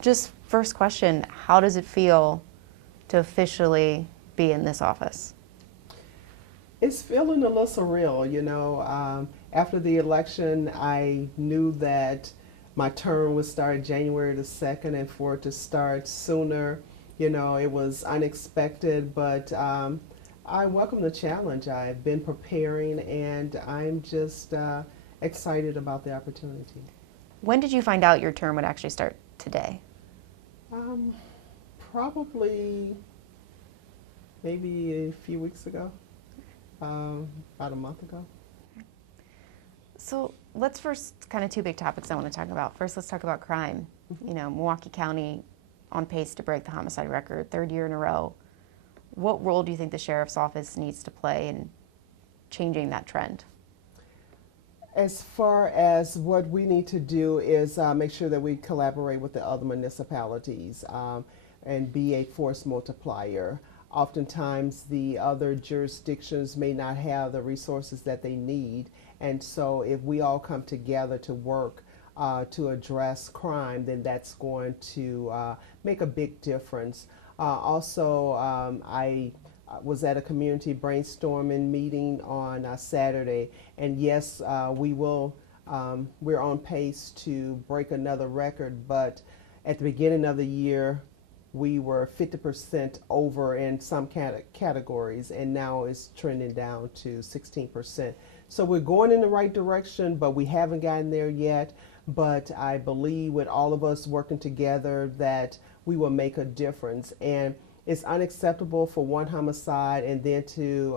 Just first question, how does it feel to officially be in this office? It's feeling a little surreal, After the election, I knew that my term would start January the 2nd, and for it to start sooner, it was unexpected, but I welcome the challenge. I've been preparing, and I'm just excited about the opportunity. When did you find out your term would actually start today? Um, Probably maybe a few weeks ago, about a month ago. So let's first, kind of two big topics I want to talk about. First, let's talk about crime. Milwaukee County on pace to break the homicide record, third year in a row. What role do you think the sheriff's office needs to play in changing that trend? As far as what we need to do is make sure that we collaborate with the other municipalities and be a force multiplier. Oftentimes the other jurisdictions may not have the resources that they need, and so if we all come together to work to address crime, then that's going to make a big difference. I was at a community brainstorming meeting on Saturday, and yes, we're on pace to break another record, but at the beginning of the year, we were 50% over in some categories, and now it's trending down to 16%. So we're going in the right direction, but we haven't gotten there yet. But I believe with all of us working together that we will make a difference. And it's unacceptable for one homicide and then to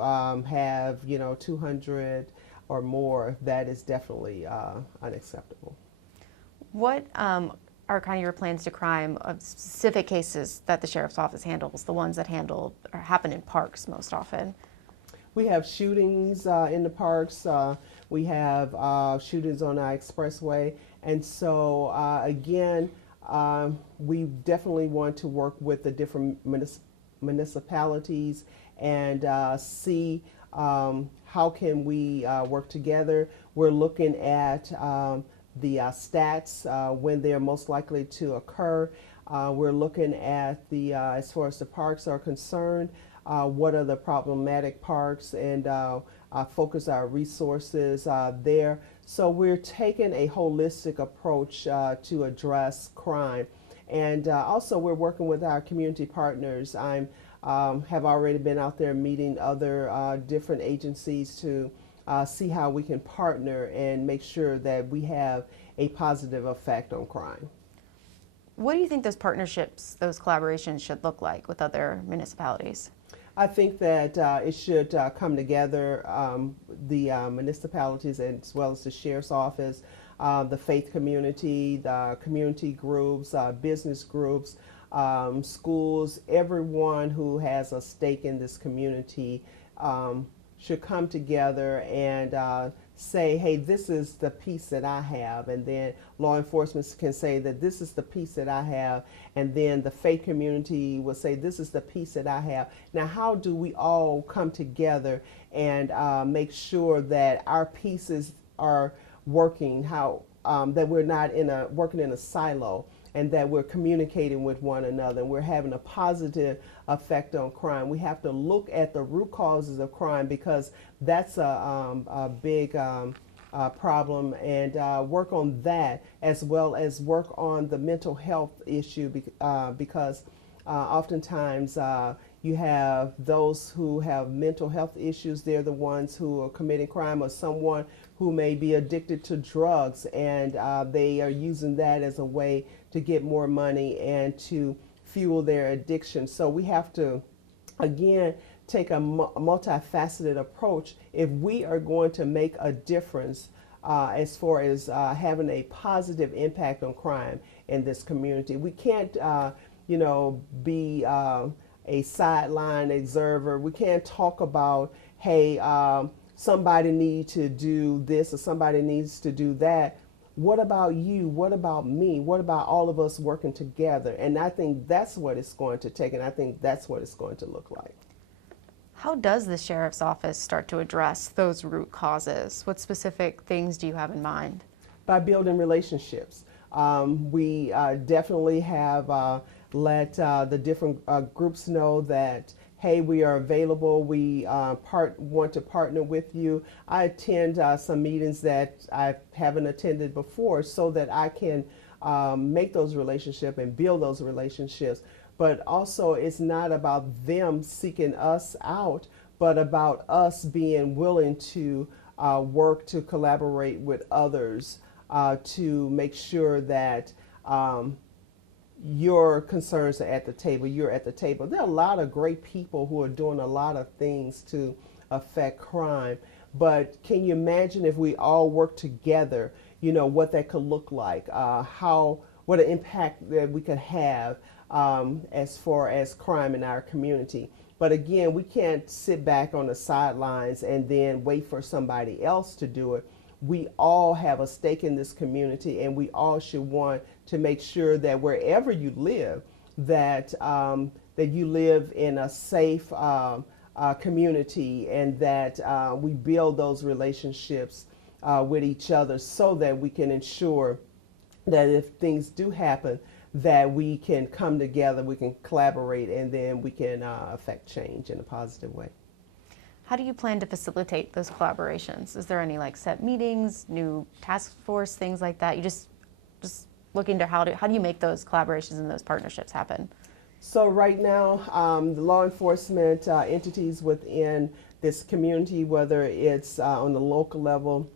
have 200 or more. That is definitely unacceptable. What are kind of your plans to crime of specific cases that the sheriff's office handles, the ones that happen in parks most often? We have shootings in the parks. We have shootings on our expressway. And so, again, we definitely want to work with the different municipalities and see how can we work together. We're looking at the stats when they're most likely to occur. We're looking at as far as the parks are concerned, what are the problematic parks, and focus our resources there. So we're taking a holistic approach to address crime. And also we're working with our community partners. I have already been out there meeting other different agencies to see how we can partner and make sure that we have a positive effect on crime. What do you think those partnerships, those collaborations should look like with other municipalities? I think that it should come together, the municipalities as well as the sheriff's office, the faith community, the community groups, business groups, schools, everyone who has a stake in this community should come together and say, hey, this is the piece that I have, and then law enforcement can say that this is the piece that I have, and then the faith community will say this is the piece that I have. Now, how do we all come together and make sure that our pieces are working, how that we're not working in a silo, and that we're communicating with one another and we're having a positive effect on crime? We have to look at the root causes of crime, because that's a big problem, and work on that, as well as work on the mental health issue, because oftentimes you have those who have mental health issues. They're the ones who are committing crime, or someone who may be addicted to drugs, and they are using that as a way to get more money and to fuel their addiction. So we have to, again, take a multifaceted approach if we are going to make a difference as far as having a positive impact on crime in this community. We can't, be a sideline observer. We can't talk about, hey, somebody needs to do this or somebody needs to do that. What about you? What about me? What about all of us working together? And I think that's what it's going to take, and I think that's what it's going to look like. How does the sheriff's office start to address those root causes? What specific things do you have in mind? By building relationships. We definitely have let the different groups know that, hey, we are available. We want to partner with you. I attend some meetings that I haven't attended before so that I can make those relationships and build those relationships. But also, it's not about them seeking us out, but about us being willing to work to collaborate with others to make sure that your concerns are at the table, you're at the table. There are a lot of great people who are doing a lot of things to affect crime, but can you imagine if we all work together, what that could look like, what an impact that we could have as far as crime in our community. But again, we can't sit back on the sidelines and then wait for somebody else to do it. We all have a stake in this community, and we all should want to make sure that wherever you live, that you live in a safe community, and that we build those relationships with each other so that we can ensure that if things do happen, that we can come together, we can collaborate, and then we can affect change in a positive way. How do you plan to facilitate those collaborations? Is there any set meetings, new task force, things like that? You just looking to how do you make those collaborations and those partnerships happen? So right now, the law enforcement entities within this community, whether it's on the local level,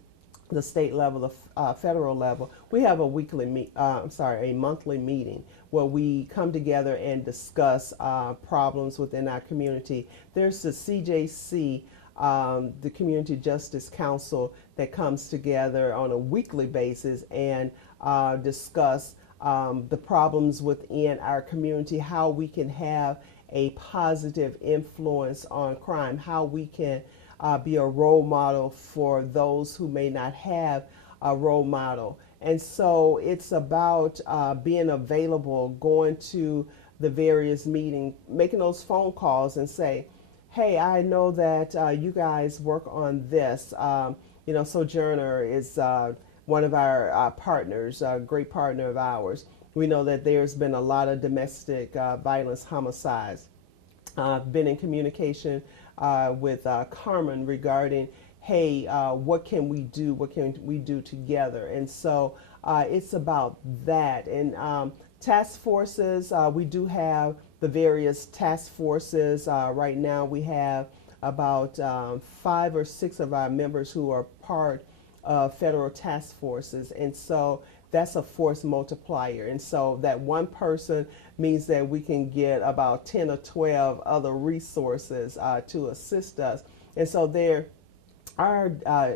the state level, the federal level, we have a monthly meeting where we come together and discuss problems within our community. There's the CJC, the Community Justice Council, that comes together on a weekly basis and discuss the problems within our community, how we can have a positive influence on crime, how we can be a role model for those who may not have a role model. And so it's about being available, going to the various meetings, making those phone calls and say, hey, I know that you guys work on this. Sojourner is one of our partners, a great partner of ours. We know that there's been a lot of domestic violence homicides. I've been in communication with Carmen regarding, hey, what can we do? What can we do together? And so it's about that. And task forces, we do have the various task forces. Right now we have about 5 or 6 of our members who are part of federal task forces. And so that's a force multiplier. And so that one person means that we can get about 10 or 12 other resources to assist us. And so there are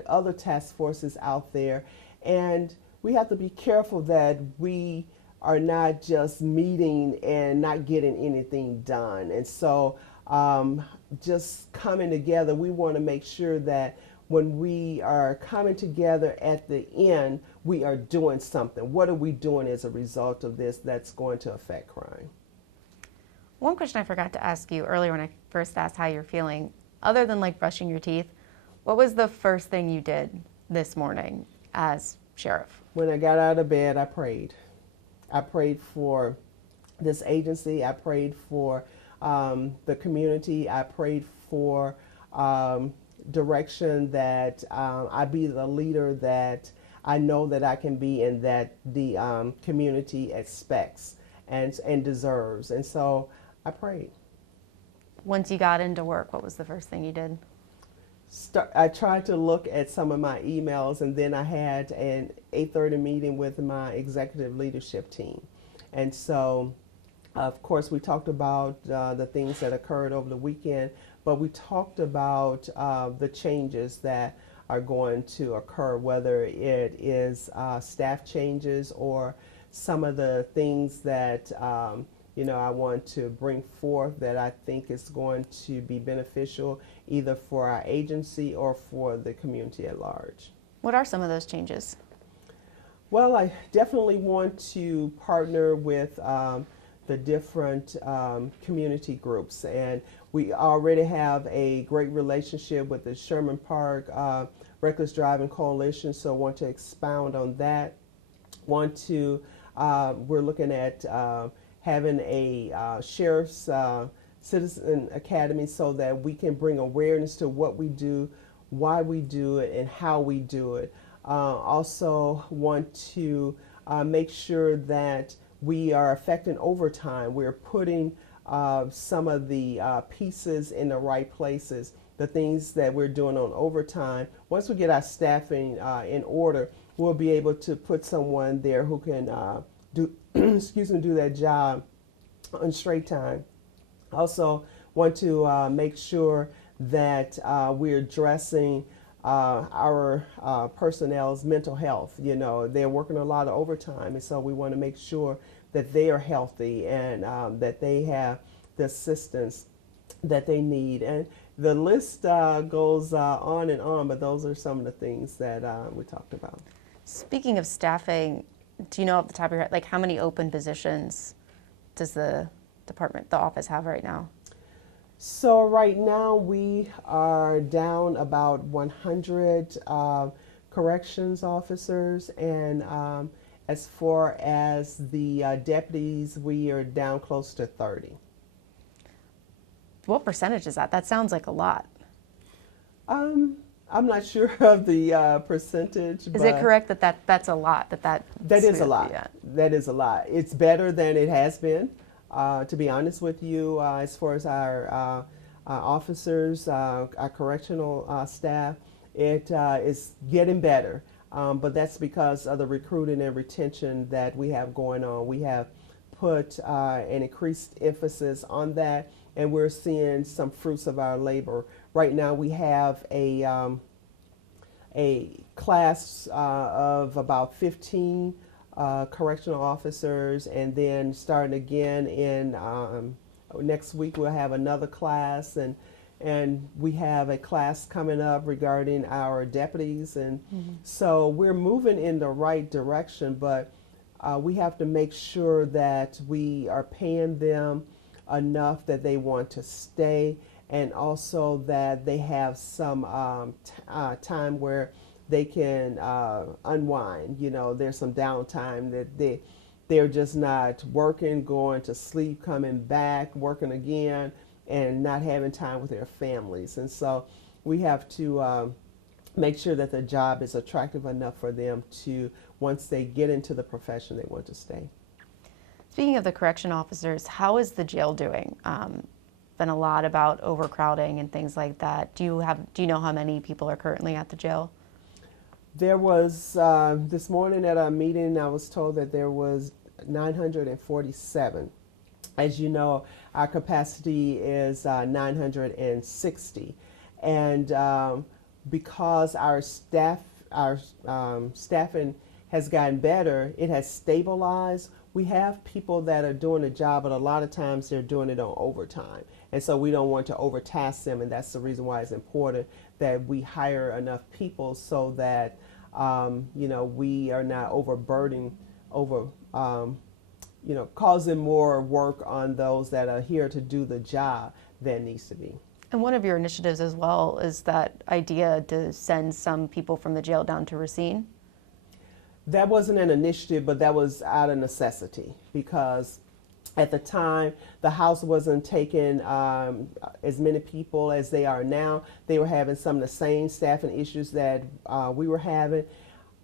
other task forces out there, and we have to be careful that we are not just meeting and not getting anything done. And so just coming together, we want to make sure that when we are coming together at the end, we are doing something. What are we doing as a result of this that's going to affect crime? One question I forgot to ask you earlier when I first asked how you're feeling, other than brushing your teeth, what was the first thing you did this morning as sheriff? When I got out of bed, I prayed. I prayed for this agency. I prayed for the community. I prayed for direction, that I be the leader that I know that I can be, and that the community expects and deserves. And so I prayed. Once you got into work, what was the first thing you did? I tried to look at some of my emails, and then I had an 8:30 meeting with my executive leadership team. And so, of course, we talked about the things that occurred over the weekend, but we talked about the changes that are going to occur, whether it is staff changes or some of the things that I want to bring forth that I think is going to be beneficial either for our agency or for the community at large. What are some of those changes? Well, I definitely want to partner with the different community groups, and we already have a great relationship with the Sherman Park Reckless Driving Coalition, so I want to expound on that. Want to We're looking at having a sheriff's citizen academy so that we can bring awareness to what we do, why we do it, and how we do it. Also want to make sure that we are affecting overtime. We're putting some of the pieces in the right places, the things that we're doing on overtime. Once we get our staffing in order, we'll be able to put someone there who can do do that job on straight time. Also want to make sure that we're addressing our personnel's mental health. You know, they're working a lot of overtime, and so we want to make sure that they are healthy and that they have the assistance that they need. And the list goes on and on, but those are some of the things that we talked about. Speaking of staffing, do you know off the top of your head, like how many open positions does the office have right now? So right now we are down about 100 corrections officers, and as far as the deputies, we are down close to 30. What percentage is that? That sounds like a lot. I'm not sure of the percentage. Is it correct that that's a lot? That is a lot. Yeah. That is a lot. It's better than it has been. To be honest with you, as far as our officers, our correctional staff, it is getting better. But that's because of the recruiting and retention that we have going on. We have put an increased emphasis on that, and we're seeing some fruits of our labor. Right now we have a class of about 15 correctional officers, and then starting again in next week we'll have another class, and we have a class coming up regarding our deputies, and so we're moving in the right direction, but we have to make sure that we are paying them enough that they want to stay, and also that they have some time where they can unwind. You know, there's some downtime that they're just not working, going to sleep, coming back, working again, and not having time with their families. And so we have to make sure that the job is attractive enough for them to, once they get into the profession, they want to stay. Speaking of the correction officers, how is the jail doing? Been a lot about overcrowding and things like that. Do you know how many people are currently at the jail? There was this morning at our meeting, I was told that there was 947. As you know, our capacity is 960, and because our staffing has gotten better, it has stabilized. We have people that are doing the job, but a lot of times they're doing it on overtime. And so we don't want to overtask them, and that's the reason why it's important that we hire enough people so that you know, we are not overburdening, you know, causing more work on those that are here to do the job than needs to be. And one of your initiatives as well is that idea to send some people from the jail down to Racine. That wasn't an initiative, but that was out of necessity, because at the time the house wasn't taking as many people as they are now. They were having some of the same staffing issues that we were having.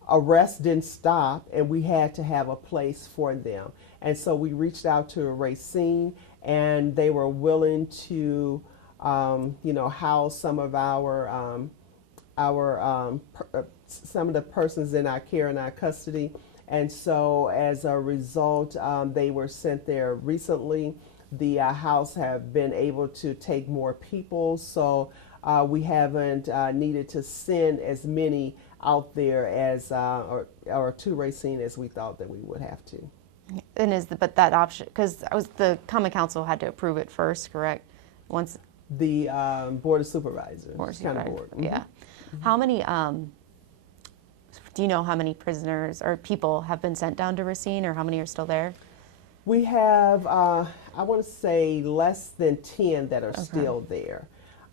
Arrests didn't stop, and we had to have a place for them. And so we reached out to Racine, and they were willing to you know, house some of some of the persons in our care and our custody. And so as a result, they were sent there recently. The house have been able to take more people, so we haven't needed to send as many out there as or to Racine as we thought that we would have to. And but that option, because the Common Council had to approve it first, correct? Once the Board of Supervisors, county board. Yeah. How many? Do you know how many prisoners or people have been sent down to Racine, or how many are still there? We have, I want to say, less than 10 that are still there.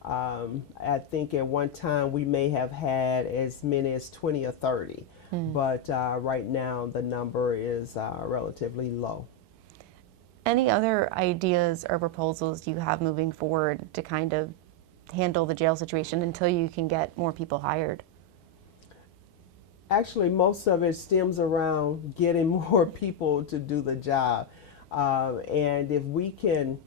I think at one time we may have had as many as 20 or 30. but right now the number is relatively low. Any other ideas or proposals you have moving forward to kind of handle the jail situation until you can get more people hired? Actually, most of it stems around getting more people to do the job, and if we can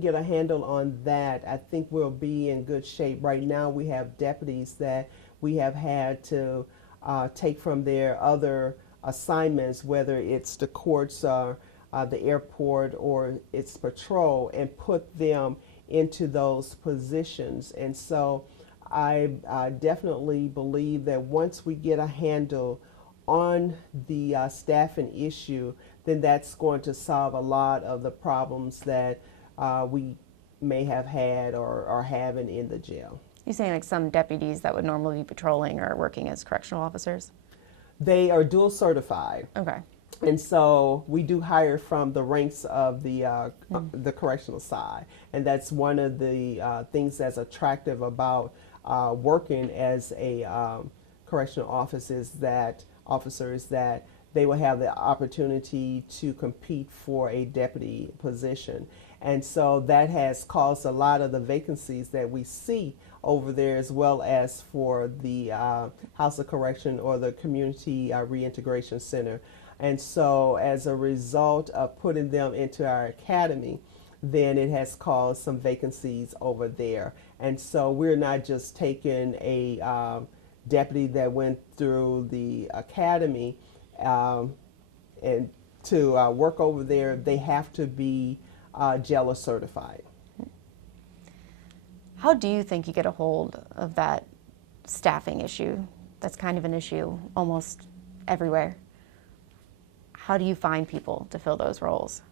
get a handle on that, I think we'll be in good shape. Right now, we have deputies that we have had to take from their other assignments, whether it's the courts, the airport, or it's patrol, and put them into those positions. And so I definitely believe that once we get a handle on the staffing issue, then that's going to solve a lot of the problems that we may have had or are having in the jail. You're saying like some deputies that would normally be patrolling are working as correctional officers? They are dual certified. Okay. And so we do hire from the ranks of the correctional side, and that's one of the things that's attractive about working as a correctional officer is that they will have the opportunity to compete for a deputy position, and so that has caused a lot of the vacancies that we see over there, as well as for the House of Correction or the Community Reintegration Center. And so as a result of putting them into our academy, then it has caused some vacancies over there. And so we're not just taking a deputy that went through the academy and to work over there. They have to be jailer certified. How do you think you get a hold of that staffing issue? That's kind of an issue almost everywhere. How do you find people to fill those roles?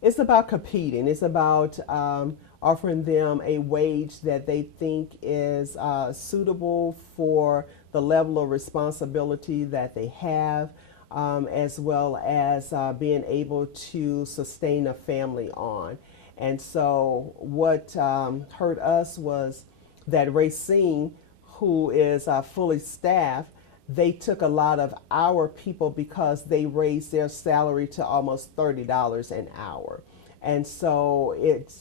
It's about competing. It's about offering them a wage that they think is suitable for the level of responsibility that they have, as well as being able to sustain a family on. And so what hurt us was that Racine, who is fully staffed, they took a lot of our people because they raised their salary to almost $30 an hour. And so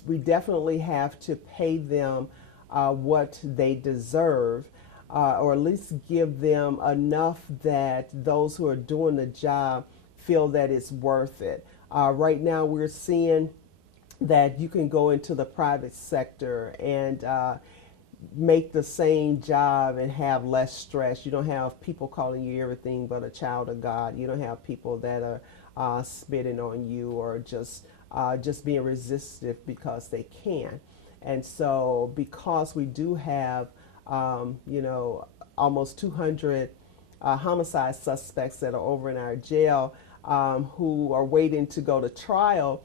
we definitely have to pay them what they deserve, or at least give them enough that those who are doing the job feel that it's worth it. Right now we're seeing that you can go into the private sector and make the same job and have less stress. You don't have people calling you everything but a child of God. You don't have people that are spitting on you or just being resistive because they can. And so because we do have almost 200 homicide suspects that are over in our jail who are waiting to go to trial,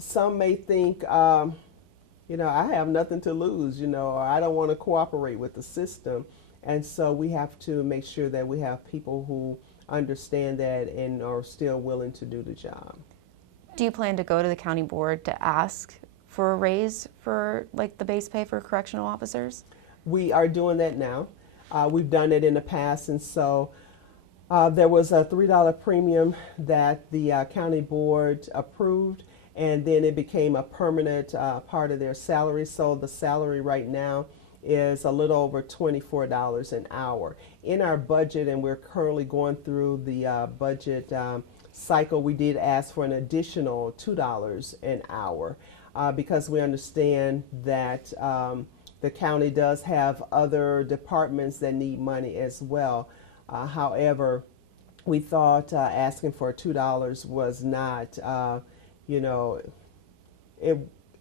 some may think I have nothing to lose, or I don't want to cooperate with the system. And so we have to make sure that we have people who understand that and are still willing to do the job. Do you plan to go to the county board to ask for a raise for like the base pay for correctional officers? We are doing that now. We've done it in the past, and so there was a $3 premium that the county board approved, and then it became a permanent part of their salary. So the salary right now is a little over $24 an hour. In our budget, and we're currently going through the budget cycle, we did ask for an additional $2 an hour because we understand that the county does have other departments that need money as well. However, we thought asking for $2 was not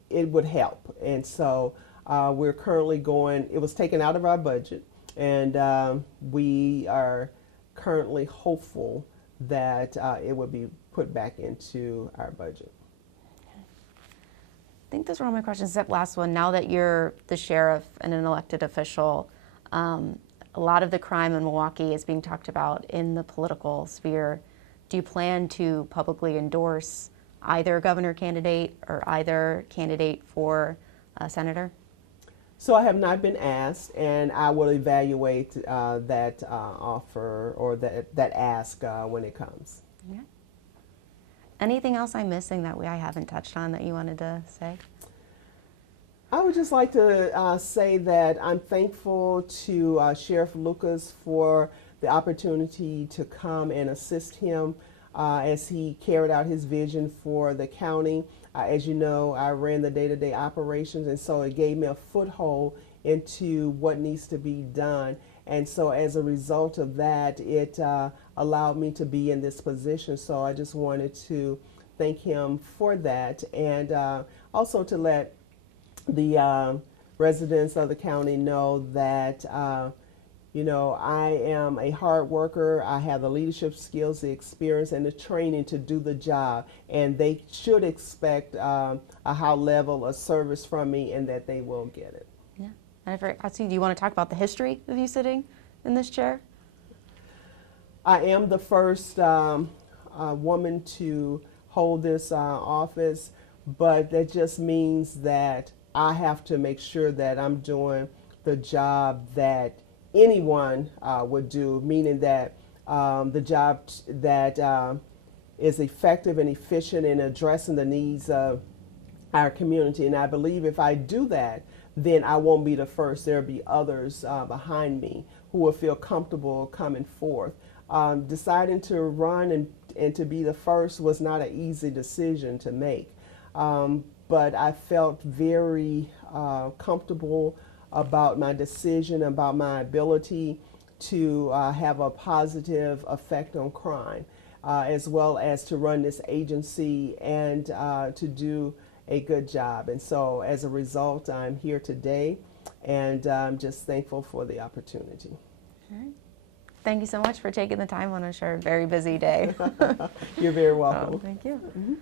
it would help. And so we're currently it was taken out of our budget, and we are currently hopeful that it would be put back into our budget. I think those were all my questions, except last one. Now that you're the sheriff and an elected official, a lot of the crime in Milwaukee is being talked about in the political sphere. Do you plan to publicly endorse either governor candidate or either candidate for senator? So I have not been asked, and I will evaluate that offer or that ask when it comes. Yeah. Anything else I'm missing that I haven't touched on that you wanted to say? I would just like to say that I'm thankful to Sheriff Lucas for the opportunity to come and assist him as he carried out his vision for the county. As you know, I ran the day-to-day operations, and so it gave me a foothold into what needs to be done. And so as a result of that, it allowed me to be in this position. So I just wanted to thank him for that, and also to let the residents of the county know that you know, I am a hard worker. I have the leadership skills, the experience, and the training to do the job. And they should expect a high level of service from me, and that they will get it. Yeah. And do you want to talk about the history of you sitting in this chair? I am the first woman to hold this office, but that just means that I have to make sure that I'm doing the job that anyone would do, meaning that the job that is effective and efficient in addressing the needs of our community. And I believe if I do that, then I won't be the first. There'll be others behind me who will feel comfortable coming forth. Deciding to run and to be the first was not an easy decision to make. But I felt very comfortable about my decision, about my ability to have a positive effect on crime, as well as to run this agency and to do a good job. And so as a result, I'm here today, and I'm just thankful for the opportunity. All right. Thank you so much for taking the time on a very busy day. You're very welcome. Thank you.